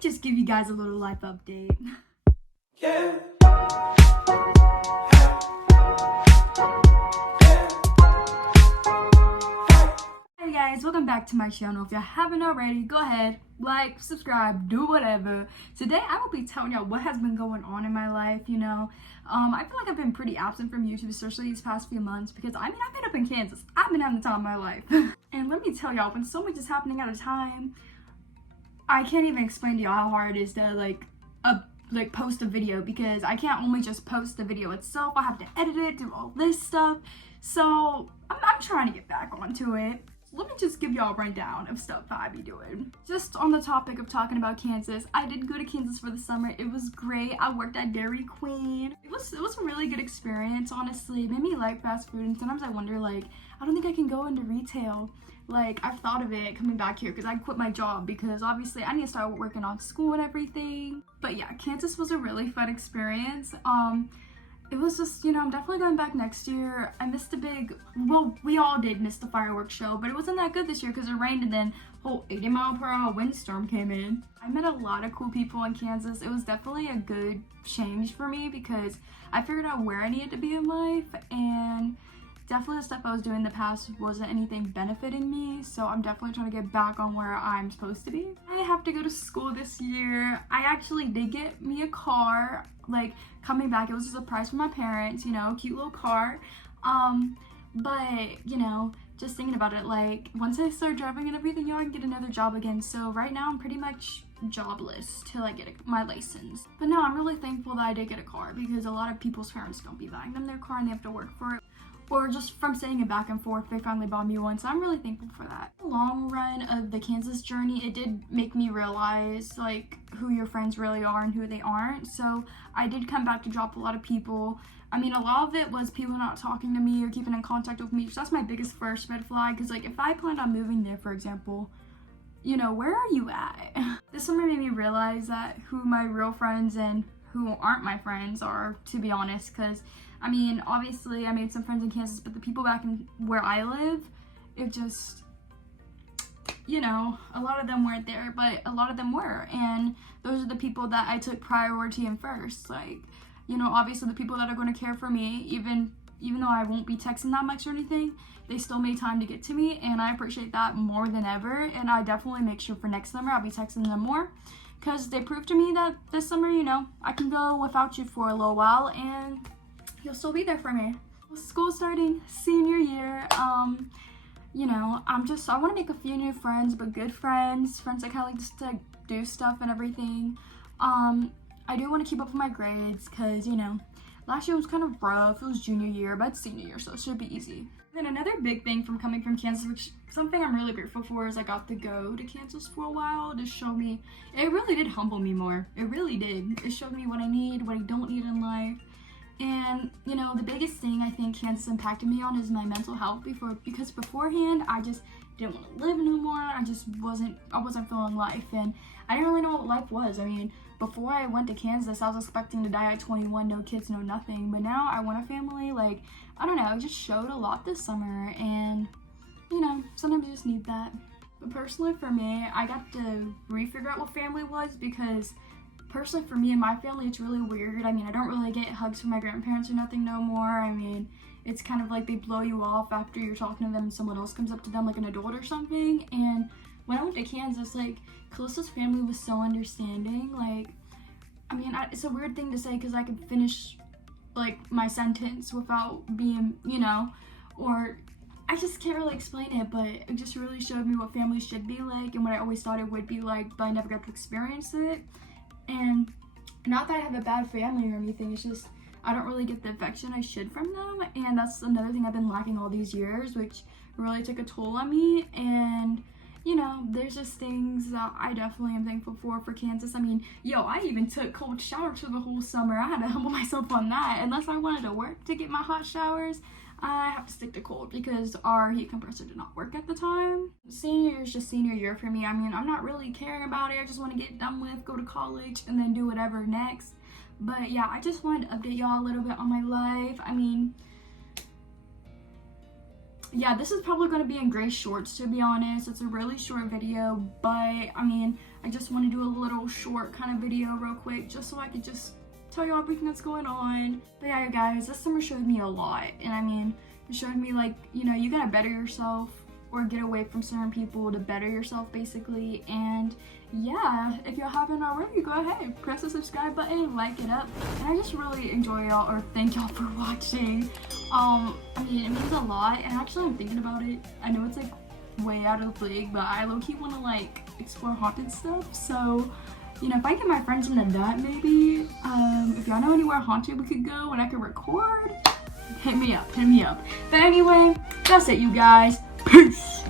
just give you guys a little life update. Yeah. Hey guys, welcome back to my channel. If you haven't already, go ahead, like, subscribe, do whatever. Today I will be telling y'all what has been going on in my life, you know. I feel like I've been pretty absent from YouTube, especially these past few months, because I've been up in Kansas. I've been having the time of my life. And let me tell y'all, when so much is happening at a time, I can't even explain to y'all how hard it is to post a video, because I can't only just post the video itself. I have to edit it, do all this stuff. So I'm trying to get back onto it. Let me just give y'all a rundown of stuff that I be doing. Just on the topic of talking about Kansas, I did go to Kansas for the summer. It was great. I worked at Dairy Queen. It was a really good experience, honestly. It made me like fast food, and sometimes I wonder, I don't think I can go into retail. I've thought of it coming back here because I quit my job because obviously I need to start working on school and everything. But yeah, Kansas was a really fun experience. It was just, I'm definitely going back next year. I missed we all did miss the fireworks show, but it wasn't that good this year because it rained and then a whole 80-mile-per-hour windstorm came in. I met a lot of cool people in Kansas. It was definitely a good change for me because I figured out where I needed to be in life, and definitely the stuff I was doing in the past wasn't anything benefiting me, so I'm definitely trying to get back on where I'm supposed to be. I have to go to school this year. I actually did get me a car. Coming back, it was a surprise from my parents, cute little car. But, just thinking about it, once I start driving and everything, I can get another job again. So right now, I'm pretty much jobless till I get my license. But no, I'm really thankful that I did get a car because a lot of people's parents don't be buying them their car and they have to work for it. Or just from saying it back and forth, they finally bought me one, so I'm really thankful for that. The long run of the Kansas journey, it did make me realize who your friends really are and who they aren't. So I did come back to drop a lot of people. I mean, a lot of it was people not talking to me or keeping in contact with me. So that's my biggest first red flag, because if I planned on moving there, for example, where are you at? This summer made me realize that who my real friends and who aren't my friends are, to be honest, because obviously I made some friends in Kansas, but the people back in where I live, it just, a lot of them weren't there, but a lot of them were, and those are the people that I took priority in first. Obviously the people that are going to care for me, even though I won't be texting that much or anything, they still made time to get to me, and I appreciate that more than ever, and I definitely make sure for next summer I'll be texting them more, because they proved to me that this summer, I can go without you for a little while, and you'll still be there for me. School starting, senior year, I want to make a few new friends, but good friends that kind of like just to do stuff and everything. I do want to keep up with my grades because, last year was kind of rough. It was junior year, but it's senior year, so it should be easy. Then another big thing from coming from Kansas, which something I'm really grateful for, is I got to go to Kansas for a while to show me. It really did humble me more. It really did. It showed me what I need, what I don't need in life. And, the biggest thing I think Kansas impacted me on is my mental health because beforehand, I just didn't want to live no more. I wasn't feeling life, and I didn't really know what life was. Before I went to Kansas, I was expecting to die at 21, no kids, no nothing. But now I want a family. I don't know, it just showed a lot this summer, and, sometimes you just need that. But personally for me, I got to re-figure out what family was, because personally for me and my family, it's really weird. I don't really get hugs from my grandparents or nothing no more. It's kind of they blow you off after you're talking to them and someone else comes up to them, like an adult or something. And when I went to Kansas, Callista's family was so understanding. It's a weird thing to say because I could finish my sentence without being, or I just can't really explain it, but it just really showed me what family should be like and what I always thought it would be like, but I never got to experience it. And not that I have a bad family or anything, it's just I don't really get the affection I should from them, and that's another thing I've been lacking all these years, which really took a toll on me. And there's just things that I definitely am thankful for Kansas. I even took cold showers for the whole summer. I had to humble myself on that. Unless I wanted to work to get my hot showers, I have to stick to cold because our heat compressor did not work at the time. Senior year is just senior year for me. I'm not really caring about it. I just want to get it done with, go to college, and then do whatever next. But yeah, I just wanted to update y'all a little bit on my life. Yeah, this is probably going to be in gray shorts, to be honest. It's a really short video, but I just want to do a little short kind of video real quick just so I could just tell you everything that's going on. But yeah, guys, this summer showed me a lot. And I mean, it showed me like, you know, you gotta better yourself or get away from certain people to better yourself basically. And yeah, if y'all haven't already, go ahead, press the subscribe button, like it up. And I just really enjoy y'all, or thank y'all for watching. I mean, it means a lot, and actually I'm thinking about it. I know it's like way out of the league, but I low-key want to like explore haunted stuff. So, you know, if I get my friends into that, maybe if y'all know anywhere haunted we could go and I could record, hit me up. But anyway, that's it, you guys. Peace.